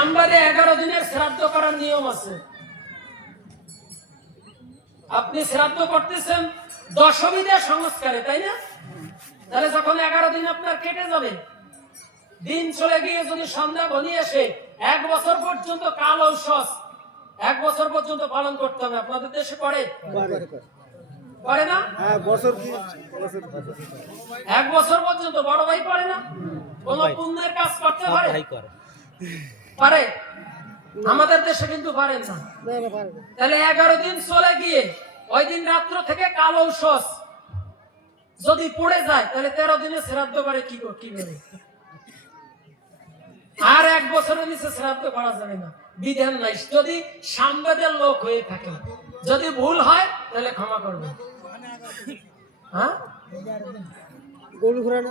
সামবারে এগারো দিনের শ্রাদ্ধ করার নিয়ম আছে। আপনি শ্রাদ্ধ করতেছেন দশমীতে সংস্কারে তাই না? তাহলে যখন এগারো দিন আপনার কেটে যাবে দিন চলে গিয়ে যদি সন্ধ্যা ঘনিয়ে আসে এক বছর পর্যন্ত কাল ঔষধ এক বছর পর্যন্ত পালন করতে হবে। আপনাদের দেশে করে? করে। না? হ্যাঁ বছর এক বছর পর্যন্ত বড় ভাই করে না? কোন পুণ্যের কাজ করতে পারে? পারে? আমাদের দেশে কিন্তু পারেন না। তাহলে এগারো দিন চলে গিয়ে ওই দিন রাত্র থেকে কাল ঔষধ যদি পড়ে যায় তাহলে তেরো দিনে শ্রাদ্ধ করে কি কি করে? আর এক বছরের নিচে শ্রাদ্ধ করা যাবে না। বিধান নাই। যদি সাংবাদের লোক হয়ে থাকে যদি ভুল হয় তাহলে ক্ষমা করবে। হ্যাঁ? গরু ঘোরা না?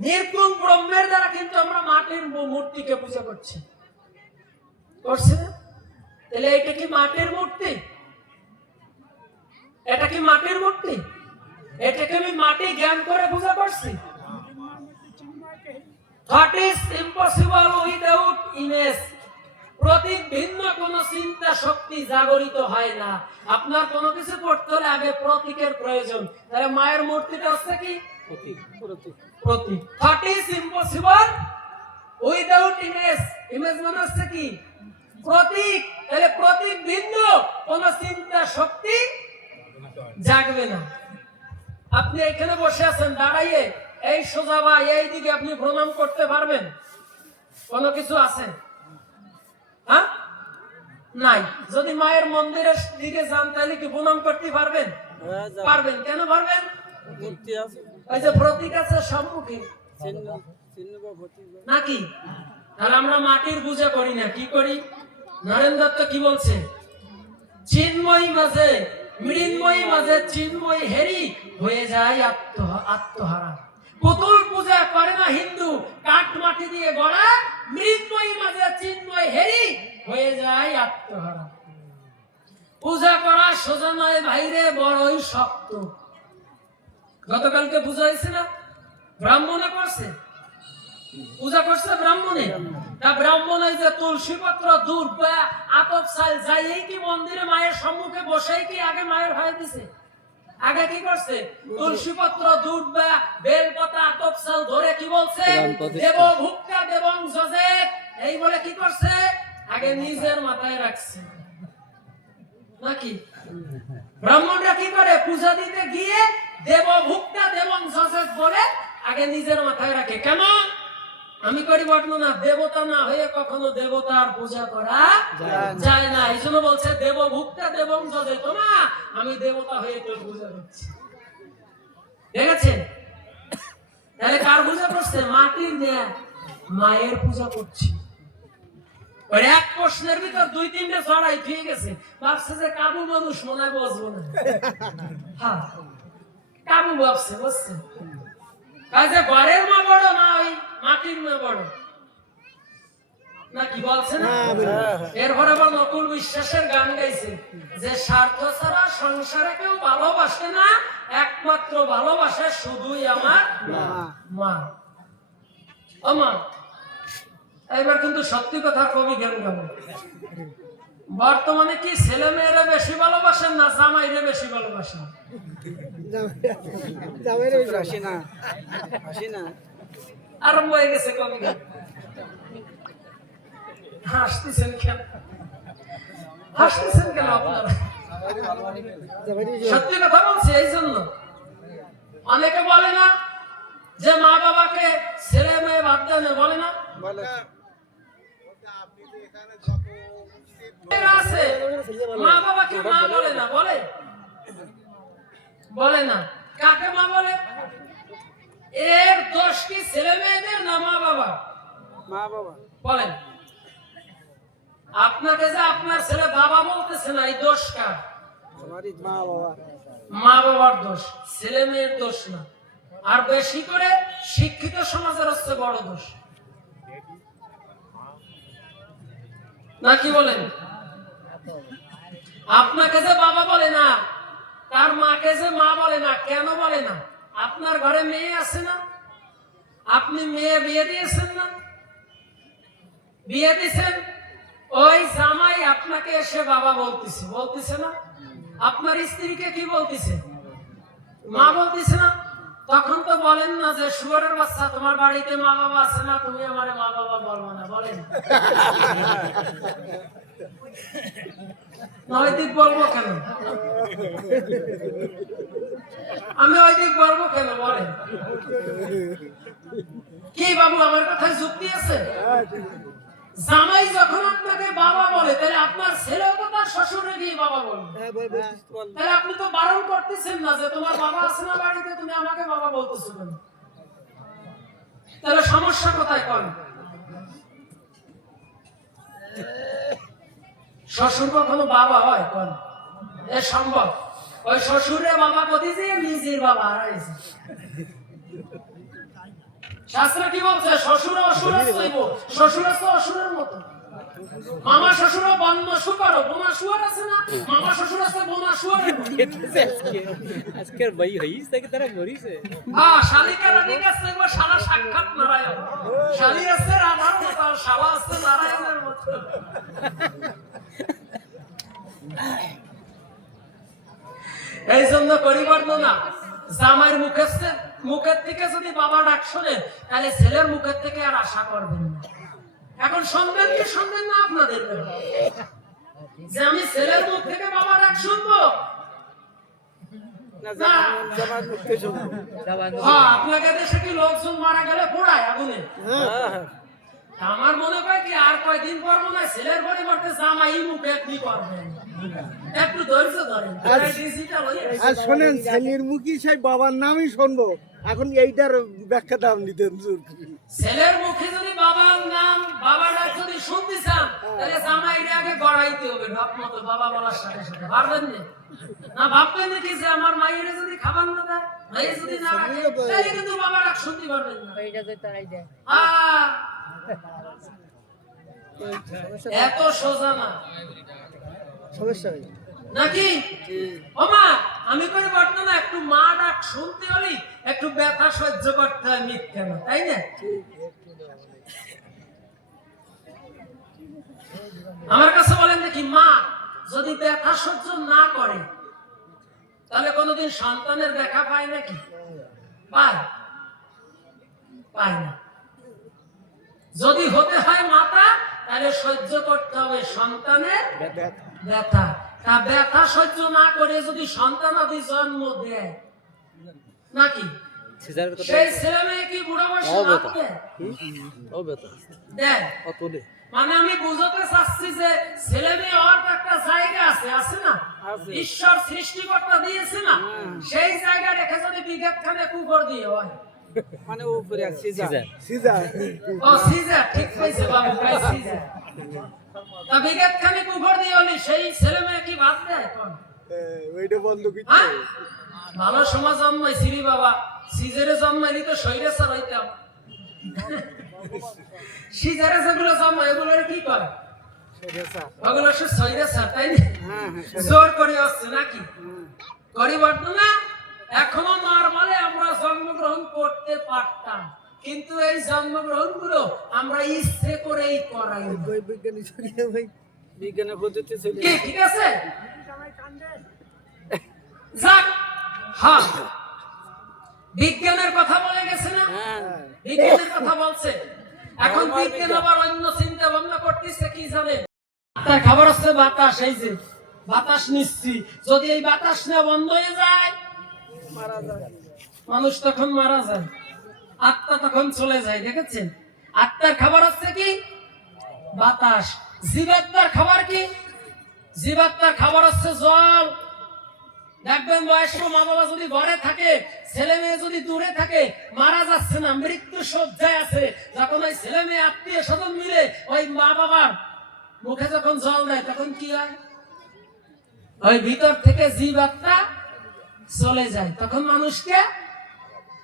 নির্গুণ ব্রহ্মের দ্বারা কিন্তু আমরা মাটির মূর্তিকে পূজা করছি। করছি? তাহলে এটা কি মাটির মূর্তি? এটা কি মাটির মূর্তি? এটাকে আমি মাটি জ্ঞান করে পূজা করছি? What is impossible without image প্রতীক ভিন্ন কোন চিন্তা শক্তি জাগরিত হয় না। আপনার কোনো কিছু করতে হলে আগে প্রতীকের প্রয়োজন। তাহলে মায়ের মূর্তিটা হচ্ছে কি? প্রতীক। What is impossible without image image মানে হচ্ছে কি? প্রতীক। তাহলে প্রতীক ভিন্ন কোন চিন্তা শক্তি জাগবে না। আপনি এখানে বসে আছেন দাঁড়াইয়ে। এই সোজা বা এই দিকে আপনি প্রণাম করতে পারবেন। কোনো কিছু আছে? হ্যাঁ? নাই। যদি মায়ের মন্দিরের দিকে যান তাহলে কি প্রণাম করতে পারবেন? পারবেন। কেন পারবেন? ওই যে প্রতীক আছে সম্মুখে নাকি? আর আমরা মাটির পূজা করি না কি করি? নরেন্দ্র দত্ত কি বলছে? চিন্ময়ী মাঝে মৃন্ময়ী মাঝে চিন্ময়ী হেরি হয়ে যায় আত্ম আত্মহারা। পুতুল পূজা করে না হিন্দু কাঠ মাটি দিয়ে গড়া মৃন্ময়ী মাঝে চিন্ময় হেরি হয়ে যায় আত্মহারা। পূজা করা সোজা নয় বাইরে বড়ই শক্ত। গতকালকে পূজা হয়েছে না? ব্রাহ্মণে করছে? পূজা করছে ব্রাহ্মণে? তা ব্রাহ্মণ এই যে তুলসী পত্র দূর বা আতপ চাল যাই কি মন্দিরে মায়ের সম্মুখে বসেই কি আগে মায়ের ভাই দিছে? আগে কি করছে? তুলসী পত্র দুধ বা বেল পাতা আতপ চাল ধরে কি বলছে? দেব ভুক্তা দেবং এই বলে কি করছে? আগে নিজের মাথায় রাখছে। নাকি? ব্রাহ্মণরা কি করে? পূজা দিতে গিয়ে দেব ভুক্তা দেবং বলে আগে নিজের মাথায় রাখে। কেন? আমি করি বর্ণনা দেবতা না হয়ে কখনো দেবতার পূজা করা যায় না। এই জন্য বলছে দেব ভুক্তা দেবং আমি দেবতা হয়ে তোর পূজা করছি। দেখেছেন? তাহলে কার পূজা করছে? মাটির মায়ের পূজা করছি। ওই এক প্রশ্নের ভিতর দুই তিনটে ছড়াই ঠিক আছে? ভাবছে যে কাবু মানুষ মনে বসবো না। হ্যাঁ। কাবু ভাবছে বুঝছে কাজে ঘরের মা বড় না ওই মাটির মা বড়। না কি বলছে না? এরপরে আবার নকুল বিশ্বাসের গান গাইছে যে স্বার্থ ছাড়া সংসারে কেউ ভালোবাসে না একমাত্র ভালোবাসে শুধুই আমার মা। মা। এবার কিন্তু সত্যি কথা কবি জ্ঞান গাবো বর্তমানে কি ছেলে মেয়েরা বেশি ভালোবাসেন না জামাইরে বেশি ভালোবাসেন? আরম্ভ হয়ে গেছে হাসতেছেন কেন? হাসতেছেন কেন আপনারা? সত্যি কথা বলছি এই জন্য। অনেকে বলে না যে মা বাবাকে ছেলে মেয়ে বাদ দেয় বলে না? বলে। আছে। মা বাবাকে মা বলে না বলে? বলে না। কাকে মা বলে? এর দোষ কি ছেলে মেয়েদের না মা বাবা? মা বাবা। বলেন। আপনাকে যে আপনার ছেলে বাবা বলতেছে না এই দোষ কার? মা বাবা। মা বাবার দোষ ছেলে মেয়ের দোষ না। আর বেশি করে শিক্ষিত সমাজের হচ্ছে বড় দোষ। নাকি বলেন? আপনাকে যে বাবা বলে না তার মাকে যে মা বলে না, কেন বলে না? আপনার ঘরে মেয়ে আছে না? আপনি মেয়ে বিয়ে দিয়েছেন না? বিয়ে দিয়েছেন? ওই জামাই আপনাকে এসে বাবা বলতেছে বলতেছে না? আপনার স্ত্রীকে কি বলতেছে? মা বলতেছে না? তখন তো বলেন না যে, শুয়ারের বাচ্চা, তোমার বাড়িতে মা বাবা আছে না? তুমি আমার মা বাবা বলব না। বলেন। না ওই দিক বলব কেন? আমি ওই দিক বলব কেন বলেন? কি বাবু আমার কথায় যুক্তি আছে? হ্যাঁ জামাই যখন আপনাকে বাবা বলে তাহলে আপনার ছেলেও তো তার শ্বশুরে গিয়ে বাবা বলবে। হ্যাঁ বল বল তাহলে আপনি তো বারণ করতেছেন না যে তোমার বাবা আছে না বাড়িতে তুমি আমাকে বাবা বলতেছো কেন? তাহলে সমস্যা কোথায় কোন? শ্বশুর কখনো বাবা হয়? কোন? এ সম্ভব। ওই শ্বশুরের বাবা কদি যে নিজের বাবা হারাইছে। শাস্ত্র কি বলছে? শ্বশুর অসুর হইব শ্বশুর অসুরের মতো। মামা শ্বশুর বন্য শুকর বোমা শুয়ার আছে না? মামা শ্বশুর আছে বোমা শুয়ারের মতো আজকের ভাই হইস তাকে তারা মরিছে। হ্যাঁ শালিকা রানীর কাছে একবার সারা সাক্ষাৎ নারায়ণ। শালি আছে রাধার মতো আর শালা আছে নারায়ণের মতো। এই জন্য পরিবর্তন না জামাইয়ের মুখের সে- মুখের থেকে যদি বাবা ডাক শোনেন তাহলে ছেলের মুখের থেকে আর আশা করবেন না। এখন শুনবেন কে শুনবেন না আপনাদের? যে আমি ছেলের মুখ থেকে বাবা এক শুনব? হ্যাঁ আপনাকে দেশে কি লোকজন মারা গেলে পোড়ায় আগুনে? হ্যাঁ। আমার মনে হয় কি আর কয়দিন পর মনে হয় ছেলের পরিবর্তে জামাই মুখে কি করবেন একটু ধৈর্য ধরেন। ডিজিটাল গেছে। আর শোনেন ছেলের মুখী সেই বাবার নামই শুনব। এখন এইটার ব্যাখ্যা দাম নিতেন জোর ছেলের মুখে যদি বাবার নাম বাবাটা যদি শুনতে চান তাহলে জামাইরে আগে গড়াইতে হবে বাপ মতো বাবা বলার সাথে সাথে। পারবেন না? না ভাববেন নাকি যে আমার মায়েরে যদি খাবার না দেয় মায়ের যদি না রাখে তাহলে কিন্তু বাবা ডাক শুনতে পারবেন না। আহ, এত সোজা না। সমস্যা হয় নাকি? আমি করে না একটু মা ডাক শুনতে হলেই একটু ব্যথা সহ্য করতে হয় মিথ্যে না তাই না? আমার কাছে বলেন দেখি মা যদি ব্যথা সহ্য না করে তাহলে কোনোদিন সন্তানের দেখা পায় নাকি? পায়। পায় না। যদি হতে হয় মাতা তাহলে সহ্য করতে হবে সন্তানের ব্যথা। তা ব্যথা সহ্য না করে যদি সন্তানাদি জন্ম দেয় নাকি? সেই ছেলে মেয়ে কি বুড়ো বয়সে? ও দেয়? মানে আমি বুঝাতে চাচ্ছি যে ছেলে মেয়ে তো একটা জায়গা আছে আছে না? ঈশ্বর সৃষ্টিকর্তা দিয়েছে না? সেই জায়গা রেখে যদি বিঘাত খানে কুকুর দিয়ে হয়। মানে উপরে সিজার। সিজার। ও সিজার। ঠিক হয়েছে বাবু সিজার। তা বিঘাত খানে কুকুর দিয়ে সেই ছেলে মেয়ে কি বাদ দেয় কোন ওইটা বন্ধ করতে হ্যাঁ? ভালো সমাজ জন্মাইছি রে বাবা। সিজারে জন্মাইলি তো শরীরে সারাইতাম। সিজারে যেগুলো জন্মায় এগুলো কি করে? ওগুলো সে শরীরে হ্যাঁ হ্যাঁ জোর করে আসছে নাকি? পরিবর্তন না। এখনও নর্মালে আমরা জন্মগ্রহণ করতে পারতাম। কিন্তু এই জন্মগ্রহণগুলো আমরা ইচ্ছে করেই করাই বিজ্ঞানী ছড়িয়ে ভাই। বিজ্ঞানের চলে ঠিক আছে? যাক হ্যাঁ। বিজ্ঞানের কথা বলে গেছে না? হ্যাঁ। বিজ্ঞানের কথা বলছে। এখন বিজ্ঞান আবার অন্য চিন্তা ভাবনা করতেছে কি জানে? তার খবর হচ্ছে বাতাস এই যে। বাতাস নিচ্ছি। যদি এই বাতাস না বন্ধ হয়ে যায় মারা যায়। মানুষ তখন মারা যায়। আত্মা তখন চলে যায়, দেখেছেন? আত্মার খাবার হচ্ছে কি? বাতাস। জীবাত্মার খাবার কি? জীবাত্মার খাবার হচ্ছে জল। দেখবেন বয়স্ক মা বাবা যদি ঘরে থাকে, ছেলে মেয়ে যদি দূরে থাকে, মারা যাচ্ছে না, মৃত্যু সজ্জায় আছে। যখন ওই ছেলে মেয়ে আত্মীয় স্বজন মিলে ওই মা বাবার মুখে যখন জল দেয়, তখন কি হয়? ওই ভিতর থেকে জীবাত্মা চলে যায়। তখন মানুষকে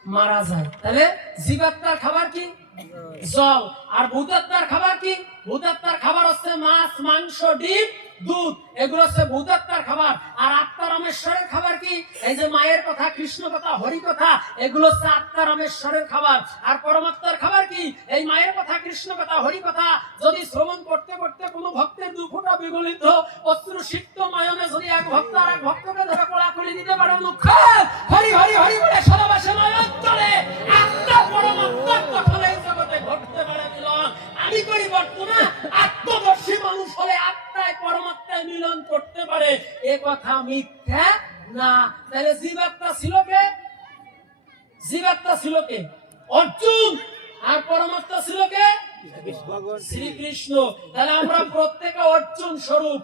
মারা যায়। তাহলে জীবাত্মার খাবার কি? জল। আর ভূতাত্মার খাবার কি? ভূতাত্মার খাবার হচ্ছে মাছ মাংস ডিম দুধ, এগুলো হচ্ছে ভূতাত্মার খাবার। আর আত্মা রামেশ্বরের খাবার কি? এই যে মায়ের কথা, কৃষ্ণ কথা, হরি কথা, এগুলো হচ্ছে আত্মা রামেশ্বরের খাবার। আর পরমাত্মার খাবার কি? এই মায়ের কথা, কৃষ্ণ কথা, হরি কথা, যদি শ্রবণ করতে করতে কোনো ভক্তের দু দুঃখটা বিগলিত, অশ্রু সিক্ত মায়নে যদি এক ভক্ত আর এক ভক্তকে ধরে কোলাকুলি দিতে পারে মুখ হরি হরি হরি বলে সদাবাসে নয়ন চলে আত্মা পরমাত্মার পারে এ কথা মিথ্যা না। তাহলে জীবাত্মা ছিল কে? জীবাত্মা ছিল কে? অর্জুন। আর পরমাত্মা ছিল কে? শ্রীকৃষ্ণ। তাহলে আমরা প্রত্যেকে অর্জুন স্বরূপ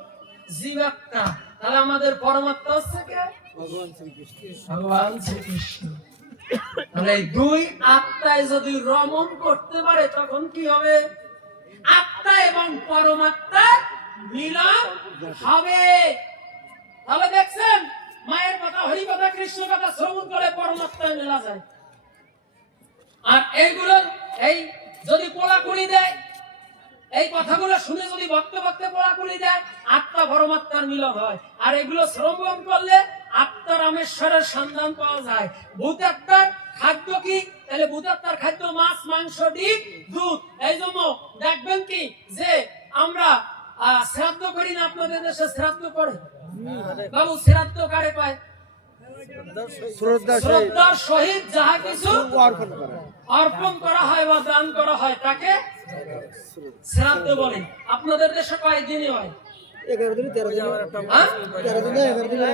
জীবাত্মা। তাহলে আমাদের পরমাত্মা হচ্ছে কে? ভগবান শ্রীকৃষ্ণ। তাহলে দুই আত্মায় যদি রমণ করতে পারে তখন কি হবে? আত্মা এবং পরমাত্মা মিলন হবে তাহলে দেখছেন, মায়ের কথা, হরি কথা কৃষ্ণ কথা শ্রবণ করে পরমাত্মায় মেলা যায়। আর এইগুলো, এই যদি পোড়াকুড়ি দেয়, এই কথাগুলো শুনে যদি ভক্ত ভক্তে পোড়াকুড়ি দেয়, আত্মা পরমাত্মার মিলন হয়। আর এগুলো শ্রবণ করলে আত্মা রামেশ্বরের সন্ধান পাওয়া যায়। ভূতাত্মার খাদ্য কি? তাহলে ভূতাত্মার খাদ্য মাছ, মাংস, ডিম, দুধ। এই জন্য দেখবেন কি? যে আমরা শ্রাদ্ধ করি না আপনাদের দেশে শ্রাদ্ধ করে। বাবু শ্রাদ্ধ কারে পায়? শ্রদ্ধার সহিত। যাহা কিছু অর্পণ করা হয়। বা দান করা হয় তাকে শ্রাদ্ধ বলে। আপনাদের দেশে কয় হয়? এগারো দিনে তেরো দিনে। হ্যাঁ? তেরো দিনে এগারো দিনে।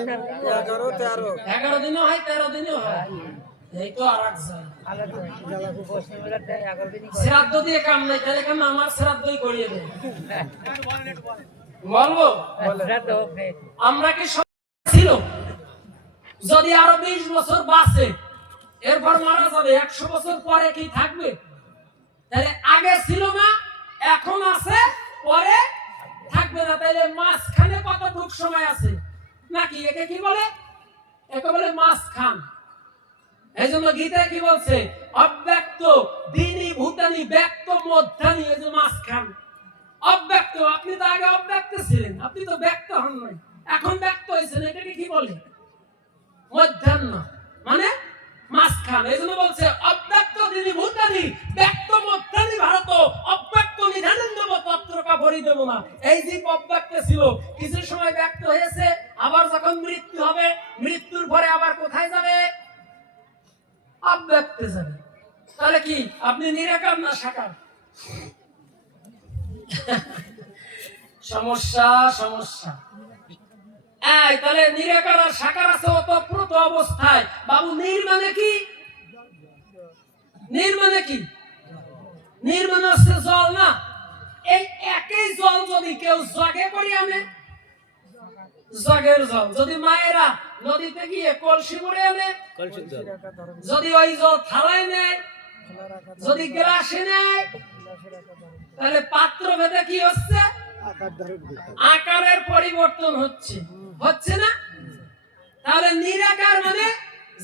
এগারো তেরো। এগারো দিনও হয় তেরো দিনও হয়। যদি আরও বিশ বছর বাঁচে, এরপর মারা যাবে, একশো বছর পরে কি থাকবে? তাহলে আগে ছিল না, এখন আছে, পরে থাকবে না। তাহলে মাঝখানে কতটুক সময় আছে? নাকি একে কি বলে? একে বলে মাঝখান। এই জন্য গীতায় কি বলছে? অব্যক্ত, দিনী ভূতানি, ব্যক্ত, মধ্যানি এই যে মাঝখান। অব্যক্ত, আপনি তো আগে অব্যক্ত ছিলেন, আপনি তো ব্যক্ত হন নাই। এখন ব্যক্ত হয়েছেন, এটাকে কি বলে? মধ্যাহ্ন। মানে মাঝখান। এই জন্য বলছে, অব্যক্ত, দিনী ভূতানি, ব্যক্ত, মধ্যানি ভারত, অব্যক্ত, নিধানন্দ তত্রকা ভরি দেব না এই যে অব্যক্ত ছিল। কিছু সময় ব্যক্ত হয়েছে, আবার যখন মৃত্যু হবে, মৃত্যুর পরে আবার কোথায় যাবে? অব্যক্তে যাবে তাহলে কি, আপনি নিরাকার না সাকার? সমস্যা সমস্যা। তাহলে নিরাকার আর সাকার আছে অতপ্রত অবস্থায়। বাবু নির মানে কি? নির মানে কি? নির মানে হচ্ছে জল না? এই একই জল যদি কেউ জগে করি আনে জগের জল। যদি মায়েরা নদীতে গিয়ে কলসি ভরে আনে যদি ওই জল থালায় নেয় যদি গ্লাসে নেয় তাহলে পাত্র ভেদে কি হচ্ছে? আকারের পরিবর্তন হচ্ছে। হচ্ছে না? তাহলে নিরাকার মানে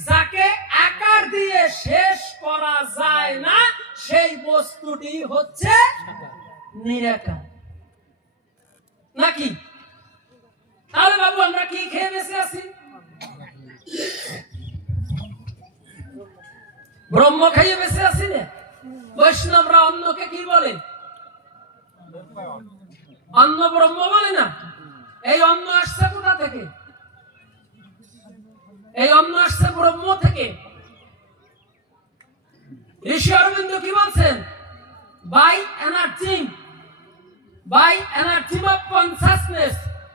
যাকে আকার দিয়ে শেষ করা যায় না সেই বস্তুটি হচ্ছে নিরাকার। নাকি? তাহলে বাবু, আমরা কি খেয়ে বেঁচে আছি? ব্রহ্ম খাইয়ে বেঁচে আছি না? বৈষ্ণবরা অন্নকে কি বলে? অন্ন ব্রহ্ম বলে না? এই অন্ন আসছে কোথা থেকে? এই অন্ন আসছে ব্রহ্ম থেকে। ঋষি অরবিন্দ কি বলছেন? By energy by energy of consciousness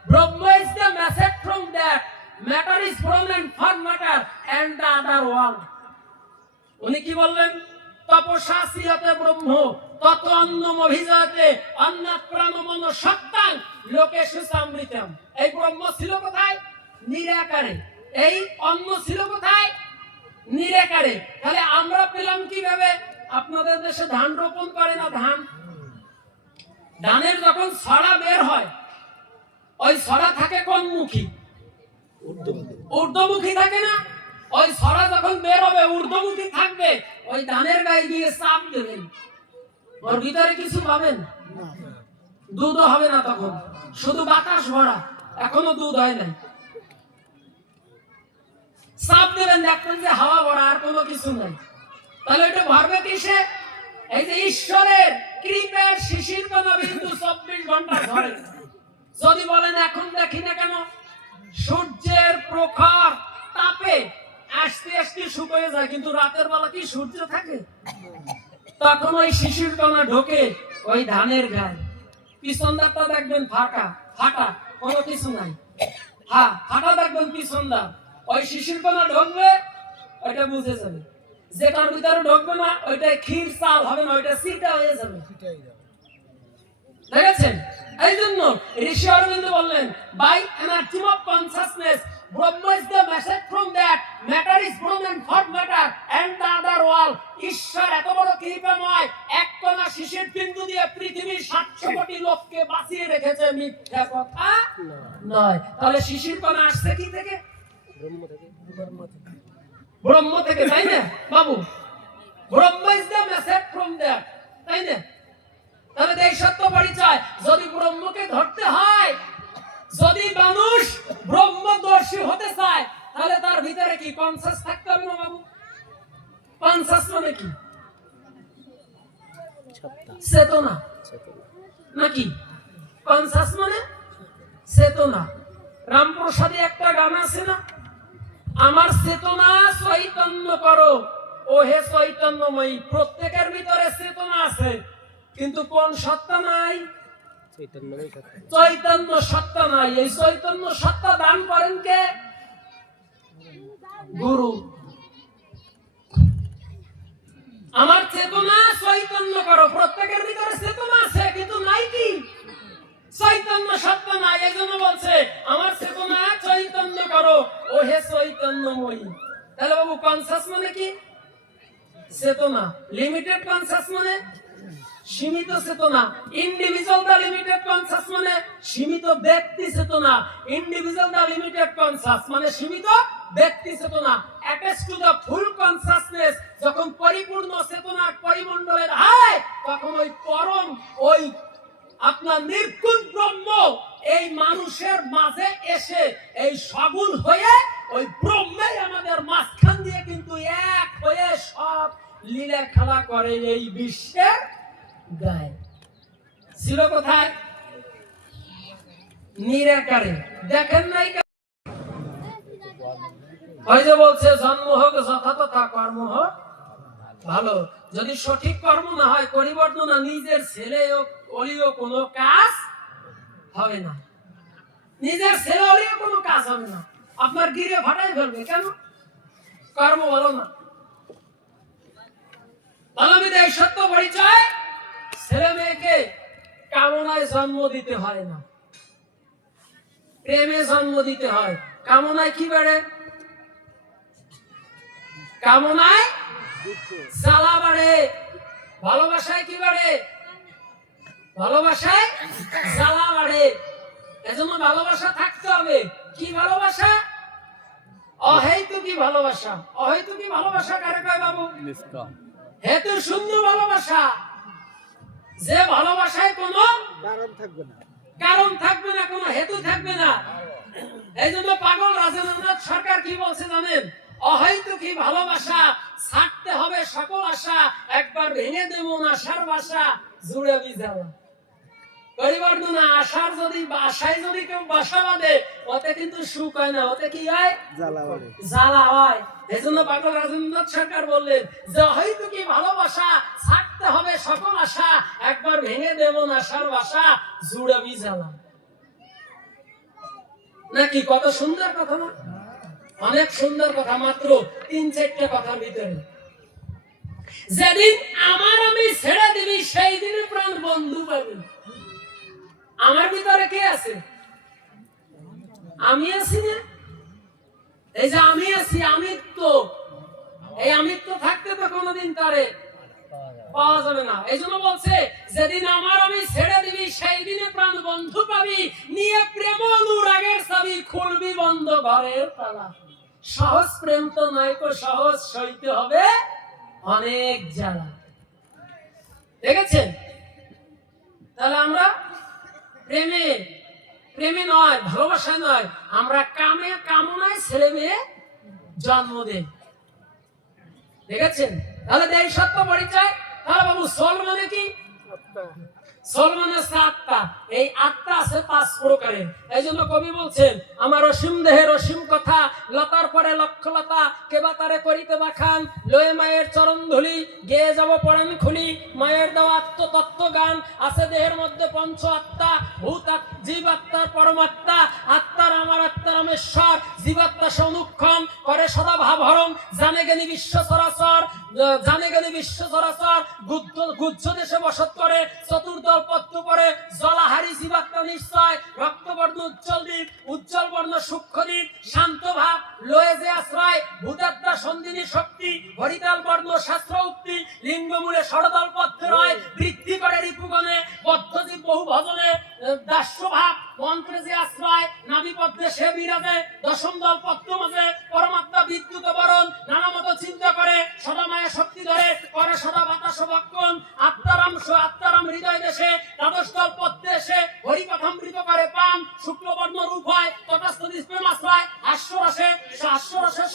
Brahma is the message from that matter is from and for matter and the other world উনি কি বললেন? তপসা শ্রীয়তে ব্রহ্ম, তত অন্নম অভিজাতে অন্নাৎ প্রাণমন সত্তাং লোকে সুসামৃতম। এই ব্রহ্ম ছিল কোথায়? নিরাকারে। এই অন্ন ছিল কোথায়? নিরেকারে। তাহলে আমরা পেলাম কীভাবে? আপনাদের দেশে ধান রোপণ করে না ধান? ধানের যখন ছড়া বের হয় ওই ছড়া থাকে কোন মুখী? ঊর্ধ্বমুখী থাকে না? ওই ছড়া যখন বের হবে, ঊর্ধ্বমুখী থাকবে, ওই ধানের গায়ে দিয়ে চাপ দেবেন। ওর ভিতরে কিছু পাবেন? দুধও হবে না তখন। শুধু বাতাস ভরা। এখনও দুধ হয় নাই। চাপ দেবেন, দেখবেন যে হাওয়া ভরা, আর কোনো কিছু নাই। তাহলে এটা ভরবে কিসে? এই যে ঈশ্বরের কৃপের শিশির কোনো বিন্দু চব্বিশ ঘণ্টা ধরে। যদি বলেন এখন দেখি না কেন সূর্যের প্রখর তাপে আস্তে আস্তে শুকিয়ে যায় কিন্তু রাতের বেলা কি সূর্য থাকে? তখন ওই শিশির কণা ঢোকে ওই ধানের গায়ে। পিছন দাঁতটা দেখবেন ফাঁকা ফাটা কোনো কিছু নাই। হ্যাঁ ফাটা দেখবেন পিছন দাঁত ওই শিশির কণা ঢোকবে ওইটা বুঝে যাবে। যেটার ভিতরে ঢোকবে না ওইটা ক্ষীর চাল হবে না ওইটা সিটা হয়ে যাবে। দেখেছেন? এই জন্য ঋষি অরবিন্দ বললেন by energy of consciousness Brahma is the message from that. Matter is from and for matter and the other world. ঈশ্বর এত বড় কৃপাময় এক কণা শিশির বিন্দু দিয়ে পৃথিবীর সাতশো কোটি লোককে বাঁচিয়ে রেখেছে মিথ্যা কথা নয়। তাহলে শিশির কণা আসছে কি থেকে? ব্রহ্ম থেকে। তাই না বাবু? Brahma is the message from that তাই না? তাহলে এই সত্য পরিচয়। যদি ব্রহ্মকে ধরতে হয়, যদি মানুষ ব্রহ্মদর্শী হতে চায়, তাহলে তার ভিতরে কি কনসাস থাকতে হবে না বাবু? কনসাস মানে কি? চেতনা নাকি? কনসাস মানে? চেতনা রামপ্রসাদে একটা গান আছে না? আমার চেতনা চৈতন্য করো। ও হে চৈতন্যময়ী, প্রত্যেকের ভিতরে চেতনা আছে। কিন্তু কোন সত্তা নাই? চৈতন্য সত্তা নাই। এই চৈতন্য সত্তা দান করেন কে? গুরু। আমার চেতনা চৈতন্য করো। প্রত্যেকের ভিতরে চেতনা আছে কিন্তু নাই কি? চৈতন্য সত্তা নাই এই জন্য বলছে আমার চেতনা চৈতন্য করো। ও হে চৈতন্যময়ী। তাহলে বাবু কনসাস মানে কি? চেতনা। লিমিটেড কনসাস মানে? সীমিত চেতনা। ইন্ডিভিজুয়াল দা লিমিটেড কনসাস মানে সীমিত ব্যক্তি চেতনা। ইন্ডিভিজুয়াল দা লিমিটেড কনসাস মানে সীমিত ব্যক্তি চেতনা। Attach to the full consciousness যখন পরিপূর্ণ চেতনার পরিমণ্ডলের হয়, তখন ওই পরম, ওই আপনার নির্গুণ ব্রহ্ম, এই মানুষের মাঝে এসে, এই সগুণ হয়ে, ওই ব্রহ্মেই আমাদের মাঝখান দিয়ে কিন্তু এক হয়ে সব লীলা খেলা করে এই বিশ্বের ছিল কোথায়? নিরাকারে। দেখেন নাই ওই যে বলছে, জন্ম হোক, যথাতথা কর্ম হোক, ভালো যদি সঠিক কর্ম না হয়, পরিবর্তন নিজের ছেলে ওলিও কোনো কাজ হবে না। নিজের ছেলে ওলিও কোনো কাজ হবে না। আপনার গিরে ফাটাই ফেলবে কেন? কর্ম বলো না। এই সত্য পরিচয়। ছেলে মেয়েকে কামনায় জন্ম দিতে হয় না। প্রেমে জন্ম দিতে হয়। কামনায় কি বাড়ে? কামনায় জ্বালা বাড়ে। ভালোবাসায় কি বাড়ে? ভালোবাসায় জ্বালা বাড়ে। এজন্য ভালোবাসা থাকতে হবে। কি ভালোবাসা? অহেতুকি ভালোবাসা। অহেতুকি ভালোবাসা কারে কয় বাবু? হেতু শূন্য ভালোবাসা। যে ভালোবাসায় কোনো কারণ থাকবে না। কারণ থাকবে না কোনো হেতু থাকবে না। এই জন্য পাগল রাজেন্দ্রনাথ সরকার কি বলছে জানেন? অহৈতুকী ভালোবাসা ছাড়তে হবে সকল আশা একবার ভেঙে দেব সার বাসা জুড়ে বিজালা। যদি আশায় যদি কেউ বাসা বাঁধে ওতে কিন্তু সুখ হয় না ওতে কি হয়? জ্বালা হয়। এজন্য পাগল রাজেন্দ্রনাথ সরকার বললেন যে হয়তো কি ভালোবাসা ছাড়তে হবে সকল আশা একবার ভেঙে দেব আশার বাসা জুড়াবি জ্বালা। নাকি কত সুন্দর কথা না? অনেক সুন্দর কথা মাত্র তিন চারটে কথার ভিতরে। যেদিন আমার আমি ছেড়ে দিবি সেই দিনে প্রাণ বন্ধু পাবি। আমার ভিতরে কে আছে? আমি আছি না? এই যে আমি আছি আমিত্ব এই আমিত্ব থাকতে তো কোনোদিন তারে পাওয়া যাবে না। এই জন্য বলছে, যেদিন আমার আমি ছেড়ে দিবি, সেই দিনে প্রাণ বন্ধু পাবি। নিয়ে প্রেম অনুরাগের খুলবি বন্ধ ঘরের তালা। সহজ প্রেম তো নয় তো সহজ সইতে হবে অনেক জ্বালা। দেখেছেন? তাহলে আমরা প্রেমে প্রেমে নয় ভালোবাসায় নয়, আমরা কামে কামনায় ছেলে মেয়ে জন্ম দেই। দেখেছেন? তাহলে দেয় সত্য পরিচয়? তাহলে বাবু, সল মানে কি? সোল মানে আত্মা। এই আত্মা আছে পাঁচ প্রকারের। এই জন্য কবি বলছেন, আমার অসীম দেহের অসীম কথা, লতার পরে লক্ষ লতা কেবা তারে করিতে বাখান লয়ে মায়ের চরণ ধুলি, গেয়ে যাব পরাণ খুলি, মায়ের দেওয়া আত্মতত্ত্ব গান আছে দেহের মধ্যে পঞ্চ আত্মা, ভূত জীব আত্মার পরমাত্মা আত্মার আমার আত্মার রামেশ্বর জীবাত্মা সমুক্ষম করে সদা ভাবহরণ জানে জ্ঞানী বিশ্ব সরাসর জানে জ্ঞানী বিশ্ব গুদ্ধ গুজ্জ দেশে বসত করে চতুর্দল পত্র পরে জলাহারি জীবাত্মা নিশ্চয় রক্তবর্ণ উজ্জ্বল দ্বীপ উজ্জ্বল বর্ণ সূক্ষ্ম দ্বীপ শান্ত ভাব লয়ে যে আশ্রয় ভূতাত্মা সন্দিনী শক্তি হরিতাল বর্ণ শাস্ত্র উক্তি লিঙ্গমূলে ষড়দল পথে রয় বৃদ্ধি করে রিপুগণে বদ্ধজীব বহু ভজনে আহ, মন্ত্রে যে আশ্রয় নাভি পদ্মে সে বিরাজে, দশম দল পদ্ম মাঝে পরমাত্মা বিদ্যুৎ বরণ, নানা মতো চিন্তা করে সদা মায়ের শক্তি ধরে, করে সদা বাতাস বক্ষণ আত্মারাম সু আত্মারাম হৃদয় দেশে, দ্বাদশ দল পদ্মে এসে হরিকথামৃত করে পান, শুক্লবর্ণ রূপ হয় তটাস্থ দিস্পেম আশ্রয়, হাস্যরসে হাস্যরসে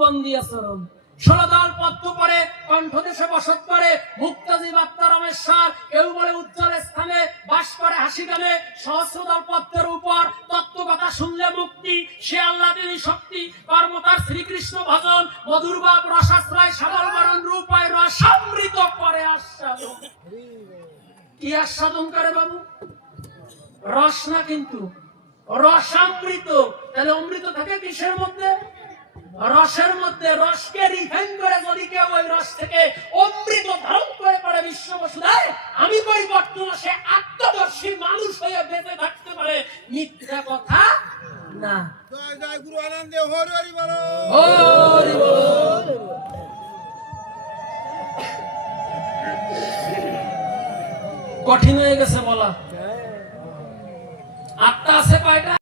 বন্দি আচরণ। ষোলদল পদ্ম করে কণ্ঠদেশে বসত করে মুক্তজীব আত্মারামেশ্বর কেউ বলে উজ্জ্বল স্থানে বাস করে হাসি গানে, সহস্রদল পদ্মের উপর তত্ত্বকথা শুনলে মুক্তি, সে আল্লাহ তিনি শক্তি কর্মতার শ্রীকৃষ্ণ ভজন, মধুর বাপ রসাশ্রয় সবল বরণ রূপায় রসামৃত করে আস্বাদন। কি আস্বাদন করে বাবু? রস না কিন্তু রসামৃত তাহলে অমৃত থাকে কিসের মধ্যে? রসের মধ্যে রসকে রিফাইন করে যদি কেউ ওই রস থেকে অমৃত ধারণ করে পারে বিশ্ব বসুধায় আমি পরিবর্তন সে আত্মদর্শী মানুষ হয়ে বেঁচে থাকতে পারে। মিথ্যা কথা না। জয় জয় গুরু আনন্দে হরি হরি বলো। হরি বল। কঠিন হয়ে গেছে বলা। আত্মা আছে কয়টা?